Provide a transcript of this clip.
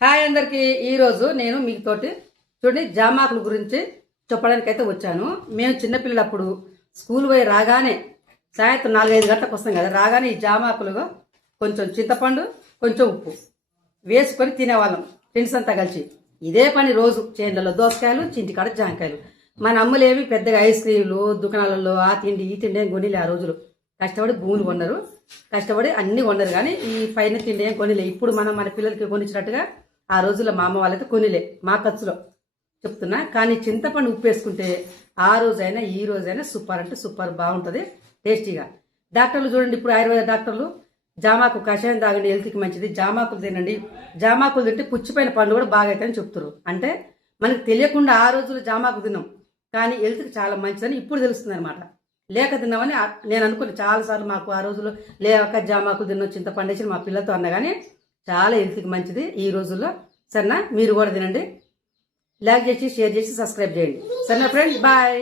Hi అందరికి ఈరోజు నేను మీతోటి చూడండి జామాకుల గురించి చెప్పడానికి అయితే వచ్చాను. మేము చిన్నపిల్లలప్పుడు స్కూల్ పోయి రాగానే సాయంత్రం 4-5 గంటలకు వస్తాం కదా, రాగానే ఈ జామాకులుగా కొంచెం చింతపండు కొంచెం ఉప్పు వేసుకొని తినేవాళ్ళం ఫ్రెండ్స్ అంతా కలిసి. ఇదే పని రోజు చేనులలో దోసకాయలు, చింటికాడ జాంకాయలు. మన అమ్మలేవి పెద్దగా ఐస్ క్రీములు దుకాణాలలో ఆ తిండి ఈ తిండి ఏం కొనిలే. ఆ రోజులు కష్టపడి భూములు కొన్నారు, కష్టపడి అన్ని కొన్నారు, కానీ ఈ పైన తిండి ఏం కొనిలే. ఇప్పుడు మనం మన పిల్లలకి కొనిచ్చినట్టుగా ఆ రోజుల్లో మా అమ్మ వాళ్ళైతే కొనిలే, మా ఖర్చులో చెప్తున్నా. కానీ చింతపండు ఉప్పు వేసుకుంటే ఆ రోజైనా ఈ రోజైనా సూపర్ అంటే సూపర్ బాగుంటుంది, టేస్టీగా. డాక్టర్లు చూడండి, ఇప్పుడు ఆయుర్వేద డాక్టర్లు జామాకు కషాయం తాగండి, హెల్త్కి మంచిది, జామాకులు తినండి, జామాకులు తింటే పుచ్చిపోయిన పండ్లు కూడా బాగా అవుతాయని చెప్తారు. అంటే మనకు తెలియకుండా ఆ రోజుల్లో జామాకు తిన్నాం, కానీ హెల్త్కి చాలా మంచిదని ఇప్పుడు తెలుస్తుంది అనమాట. లేక తిన్నామని నేను అనుకుని చాలాసార్లు. మాకు ఆ రోజుల్లో లేక జామాకులు తిన్నాం, చింతపండు వేసి మా పిల్లలతో అన్నా, కానీ చాలా హెల్త్కి మంచిది ఈ రోజుల్లో. సరేనా, మీరు కూడా తినండి. లైక్ చేసి షేర్ చేసి సబ్స్క్రైబ్ చేయండి. సరేనా ఫ్రెండ్స్, బాయ్.